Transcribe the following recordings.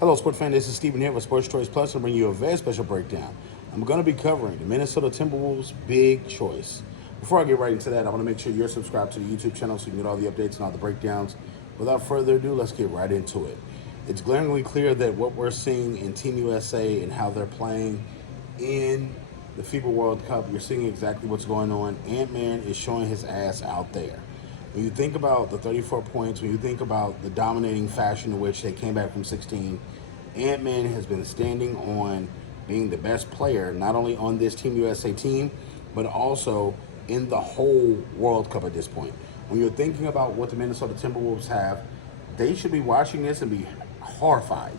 Hello, sports fan. This is Steven here with Sports Choice Plus to bring you a very special breakdown. I'm going to be covering the Minnesota Timberwolves' big choice. Before I get right into that, I want to make sure you're subscribed to the YouTube channel so you can get all the updates and all the breakdowns. Without further ado, let's get right into it. It's glaringly clear that what we're seeing in Team USA and how they're playing in the FIBA World Cup, you're seeing exactly what's going on. Ant-Man is showing his ass out there. When you think about the 34 points, when you think about the dominating fashion in which they came back from 16, Ant-Man has been standing on being the best player, not only on this Team USA team, but also in the whole World Cup at this point. When you're thinking about what the Minnesota Timberwolves have, they should be watching this and be horrified.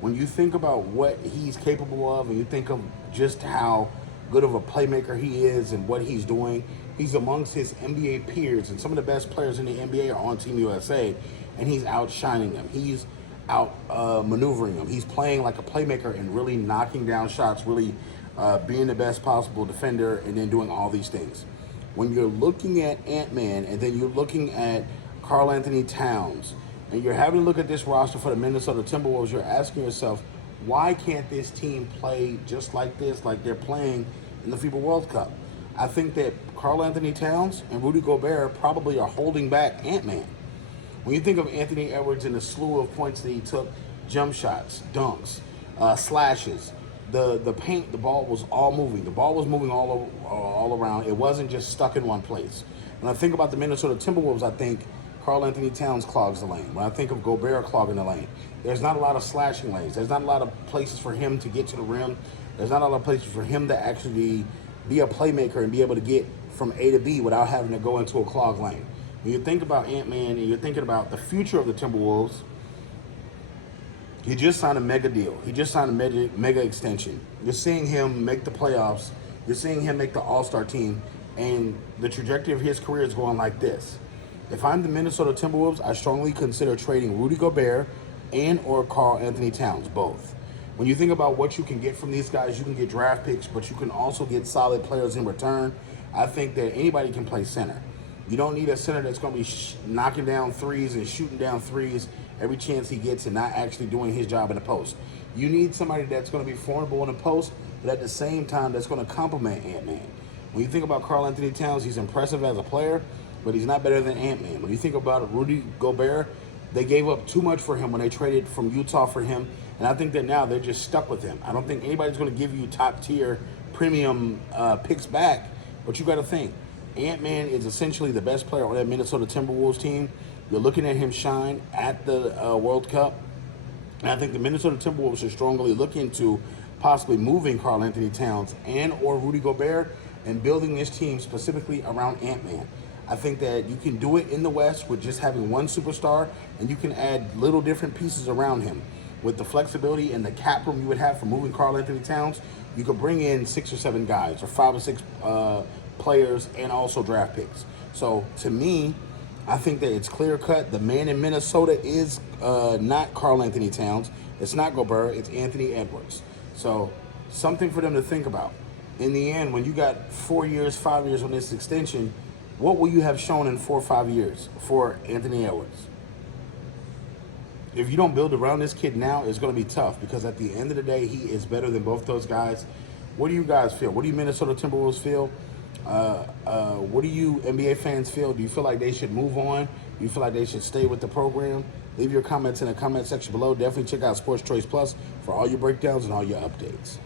When you think about what he's capable of and you think of just how good of a playmaker he is and what he's doing, he's amongst his NBA peers, and some of the best players in the NBA are on Team USA, and he's outshining them. He's out maneuvering them. He's playing like a playmaker and really knocking down shots, really being the best possible defender, and then doing all these things. When you're looking at Ant-Man and then you're looking at Karl Anthony Towns, and you're having to look at this roster for the Minnesota Timberwolves, you're asking yourself, why can't this team play just like this, like they're playing in the FIBA World Cup? I think that Karl Anthony Towns and Rudy Gobert probably are holding back Ant-Man. When you think of Anthony Edwards and the slew of points that he took, jump shots, dunks, slashes, the paint, the ball was all moving. The ball was moving all around. It wasn't just stuck in one place. When I think about the Minnesota Timberwolves, I think Karl Anthony Towns clogs the lane. When I think of Gobert clogging the lane, there's not a lot of slashing lanes. There's not a lot of places for him to get to the rim. There's not a lot of places for him to actually be a playmaker and be able to get from A to B without having to go into a clogged lane. When you think about Ant-Man and you're thinking about the future of the Timberwolves, he just signed a mega deal. He just signed a mega extension. You're seeing him make the playoffs. You're seeing him make the All-Star team. And the trajectory of his career is going like this. If I'm the Minnesota Timberwolves, I strongly consider trading Rudy Gobert and or Karl Anthony Towns, both. When you think about what you can get from these guys, you can get draft picks, but you can also get solid players in return. I think that anybody can play center. You don't need a center that's going to be knocking down threes and shooting down threes every chance he gets and not actually doing his job in the post. You need somebody that's going to be formidable in the post, but at the same time that's going to complement Ant-Man. When you think about Karl Anthony Towns, he's impressive as a player, but he's not better than Ant-Man. When you think about Rudy Gobert, they gave up too much for him when they traded from Utah for him, and I think that now they're just stuck with him. I don't think anybody's going to give you top-tier premium picks back, but you got to think. Ant-Man is essentially the best player on that Minnesota Timberwolves team. You're looking at him shine at the World Cup. And I think the Minnesota Timberwolves should strongly look into possibly moving Karl Anthony Towns and or Rudy Gobert and building this team specifically around Ant-Man. I think that you can do it in the West with just having one superstar, and you can add little different pieces around him. With the flexibility and the cap room you would have for moving Karl Anthony Towns, you could bring in 6 or 7 guys or 5 or 6 players and also draft picks. So to me, I think that it's clear cut. The man in Minnesota is not Karl Anthony Towns. It's not Gobert. It's Anthony Edwards. So something for them to think about. In the end, when you got 4 years, 5 years on this extension, what will you have shown in 4 or 5 years for Anthony Edwards? If you don't build around this kid now, it's going to be tough because at the end of the day, he is better than both those guys. What do you guys feel? What do you Minnesota Timberwolves feel? What do you NBA fans feel? Do you feel like they should move on? Do you feel like they should stay with the program? Leave your comments in the comment section below. Definitely check out Sports Choice Plus for all your breakdowns and all your updates.